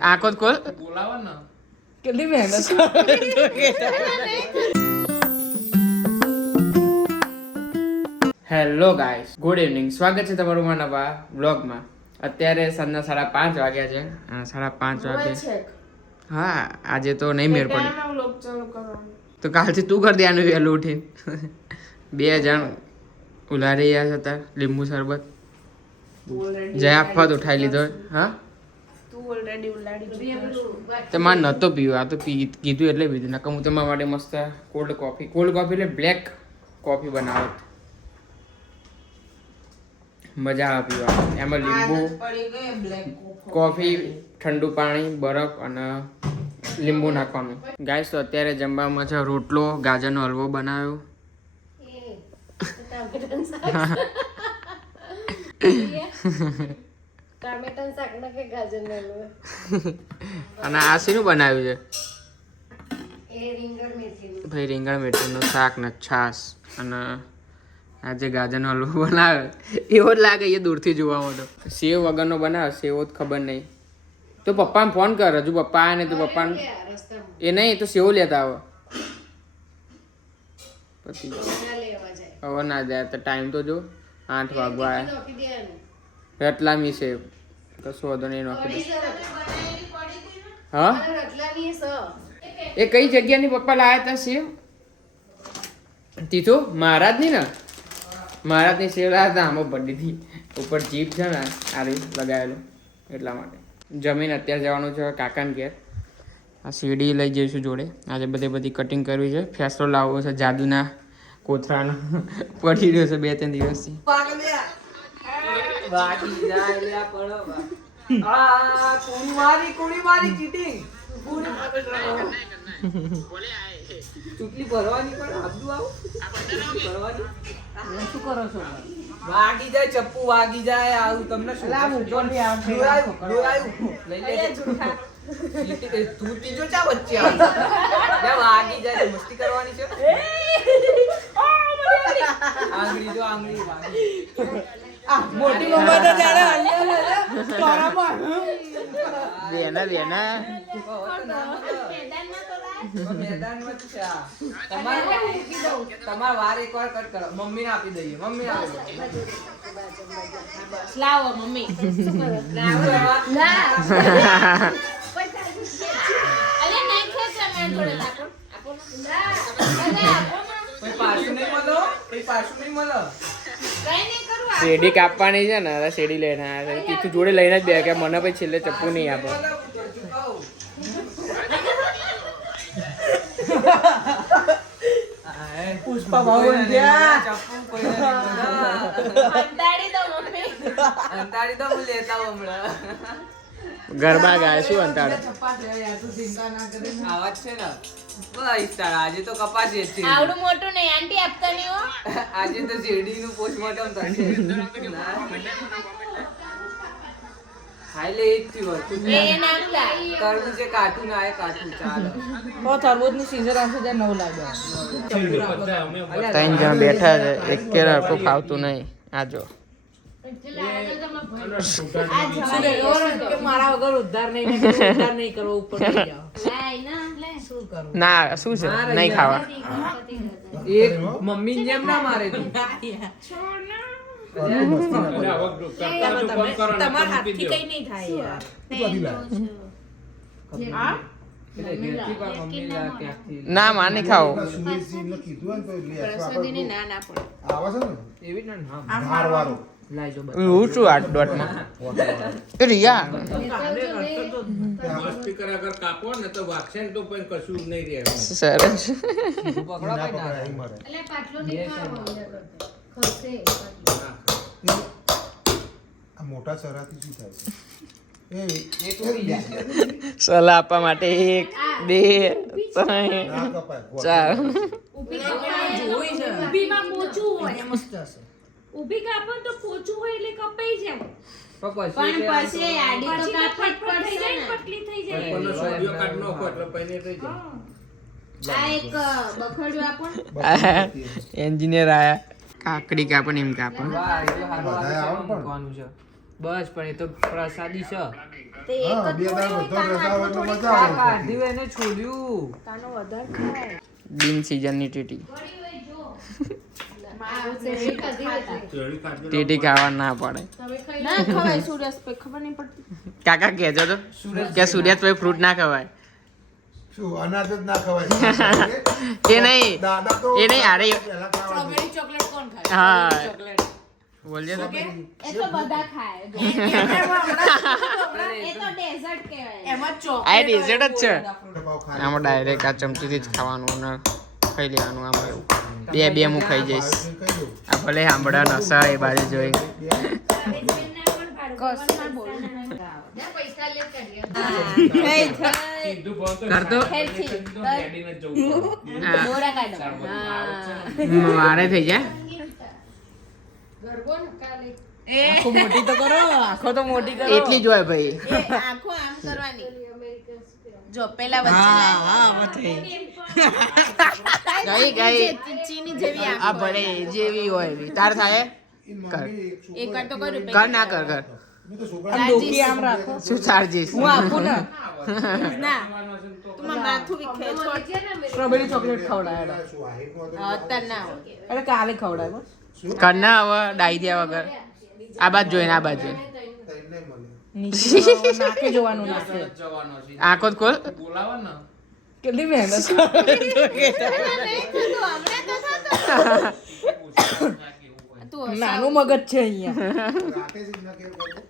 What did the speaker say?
આંખો ખોલ. કેટલી મહેનત. Hello guys, good evening. સ્વાગત છે તમારું મારા નવા વ્લોગમાં. અત્યારે સાંજના 5:30 વાગ્યા છે. 5:30 વાગે. હા, આજે તો નહીં મેળ પડી તો કાલથી તું કરી દે આનું વહેલું ઉઠીને. 2 જણ ઉલારી રહ્યા હતા લીંબુ શરબત. જય આફત ઉઠાઈ લીધો. હા, તમારે નતો પીવું, આ તો કીધું એટલે પીધું. નકર હું તમારા માટે મસ્ત કોલ્ડ કોફી એટલે બ્લેક કોફી બનાવત. મજા આવે પીવા. એમાં લીંબુ, કોફી, ઠંડુ પાણી, બરફ અને લીંબુ નાખવાનું. ગાઈસ, તો અત્યારે જમવામાં છે રોટલો, ગાજરનો હલવો બનાવ્યો. અને આ શેનું બનાવ્યું છે? ભાઈ રીંગણ મેથીનું શાક ને છાશ. અને આજે ગાજરનો હલવો બનાવ્યો એવો જ લાગે એ દૂરથી જોવામાં. તો સેવ વગરનો બનાવે, સેવ જ ખબર નહીં. તો પપ્પાને ફોન કર. હજુ પપ્પા આવે ને તો પપ્પાને એ નહીં તો સેવ લેતા આવે. પછી હવે ના જાય તો ટાઈમ તો જો 8 વાગવા રતલામી સેવ કશું વધુ નહીં નાખી દે. હા, એ કઈ જગ્યાની પપ્પા લાવ્યા હતા સેવ? તીથું મહારાજની ને, મહારાજની સેવ લાવ્યા હતા. આમાં પડી હતી ઉપર જીપ છે ને આ લગાવેલું એટલા માટે. જમીન અત્યારે જવાનું છે કાકાને ઘેર. આ સીડી લઈ જઈશું જોડે. આજે બધી કટિંગ કરવી છે. ફેસલો લાવવો છે જાદુના કોથરાનો. પડી રહ્યો છે 2-3 દિવસથી. ચૂંટણી ભરવાની પણ આબદું આવું શું કરો છો? વાગી જાય ચપ્પુ, વાગી જાય આવું તમને શું તું ત્રીજો ચા વચ્ચે વાગી જાય મસ્તી કરવાની છે. આંગળી જો આંગળી મોટી મમ્મા તો બેના તમારે વાર એકવાર કટ કરો. મમ્મીને આપી દઈએ. મમ્મી લાવો મમ્મી. શેરડી કાપવાની છે ને, શેરડી લઈને આવ્યા છે. તીથું જોડે લઈને જ બે કે મને પછી છેલ્લે ચપ્પુ નહીં આપે. પુષ્પા અંતાડી તો હું લેતા હમણાં ગરબા ગાય શું અંતાડે? આવાજ છે ને બસ આજે તો કપાસી જ છે. આવડું મોટું નહીં આંટી આપતા નહીં હો. આજે તો શેરડી નું પોસ્ટમોર્ટમ થશે. ખાઈ લે એ જ થયું હતું. એ નાનું લાગે. તરબૂચ જે કાઠું ના આવે કાઠું ચાલે. તરબૂચની સીઝન આવશે ત્યારે 9 લાગે. 3 જણ બેઠા છે, એક કેર હરખું ખાવતું નહીં. આ જો મારા વગર ઉદ્ધાર નહીં કરવો ઉપર ના શું છે નહીં ખાવા. એક મમ્મી જેમ ના મારે તું. તમારા હાથથી કઈ નહીં થાય યાર. ના માં નહીં ખાવ. હું છું 8:30 રિયા સરસ. મોટા ચરાથી શું થાય? સલાહ આપવા માટે 1 2 3 4 ઊભીમાં પોચું હોય. ઊભી કાપો તો પોચું હોય એટલે કપાઈ જાય. પણ પછી આડી તો કાપડ પડશે ને આ એક બખડ્યું આપો ને. એન્જિનિયર આયા કાકડી કાપણ એમ કાપણ વાહ, એટલું સારું બધાએ આવે આવો છે, પણ. મૂકવાનું છે. બસ પણ એ તો પ્રસાદી છે તે એક હા, જ બે દાળ થોડી બધો હોય, રજા હોય તાનો તો થોડી મજા આ આવે. કાઢ્યું એને છોડ્યું તાનો વધારે ખાય. બિન સિઝનની ટીટી મારું છે એ ખાતા. ટીટી ખાવા ના પડે ના ખવાય સૂર્યાસ્તભાઈ, ખબર નહીં પડતી. કાકા કહેજો તો કે સૂર્યાસ્તભાઈ ફ્રૂટ ના ખવાય શું અનાજ જ ના ખવાય એ નહીં દાદા તો એ નહીં અરે પહેલા ખાવા દે. સ્ટ્રોબેરી ચોકલેટ કોણ ખાય? હા ચોકલેટ. બોલજે તો એ તો બધા ખાય. એ તો ડેઝર્ટ કહેવાય. એમાં આ ચોકલેટ ડેઝર્ટ જ છે ભાવ ખાય. આમાં ડાયરેક્ટ આ ચમચીથી જ ખાવાનું ને ખાઈ લેવાનું આમાં એવું બે હું ખાઈ જઈશ ભાવેશને કહી દઉં. આ ભલે સાંભળા નશા એ બાજુ જોઈ કસમાં બોલું. કરતો ખેરથી. દોરા કાઢો. મારે થઈ જાય આંખો મોટી તો કરો, આંખો તો મોટી કરો. એટલી જ હોય ભાઈ એ આંખો આમ કરવાની. જો પેલા વચ્ચે ગઈ ચીની જેવી આ આંખો. ભલે જેવી હોય એવી તાર થાય ઈ મમ્મી એક એક વાર તો કર્યું કર ના કર કર મેં તો છોકરા આમ ડોકી આમ રાખો. શું ચાર્જીસ હું આપું ને ના તું મારું માથું વિખે છોડ. સ્ટ્રોબેરી ચોકલેટ ખવડાય. શું હાઈટમાં તો અત્યારે ના હોય. એટલે કાલે ખવડાય બસ. કર ના હવે ડાઈ દ્યા વગર આ બાજુ જોઈને આ બાજુ જોઈને. તઈને મળે. નીચે નાકે જોવાનું નાકે. આંખો જ ખોલ કેટલી મહેનત કરે. નહીં થતું, હમણાં તો થતું. તું નાનું મગજ છે અહીંયા. રાતે જ એમના ઘેર ગયો.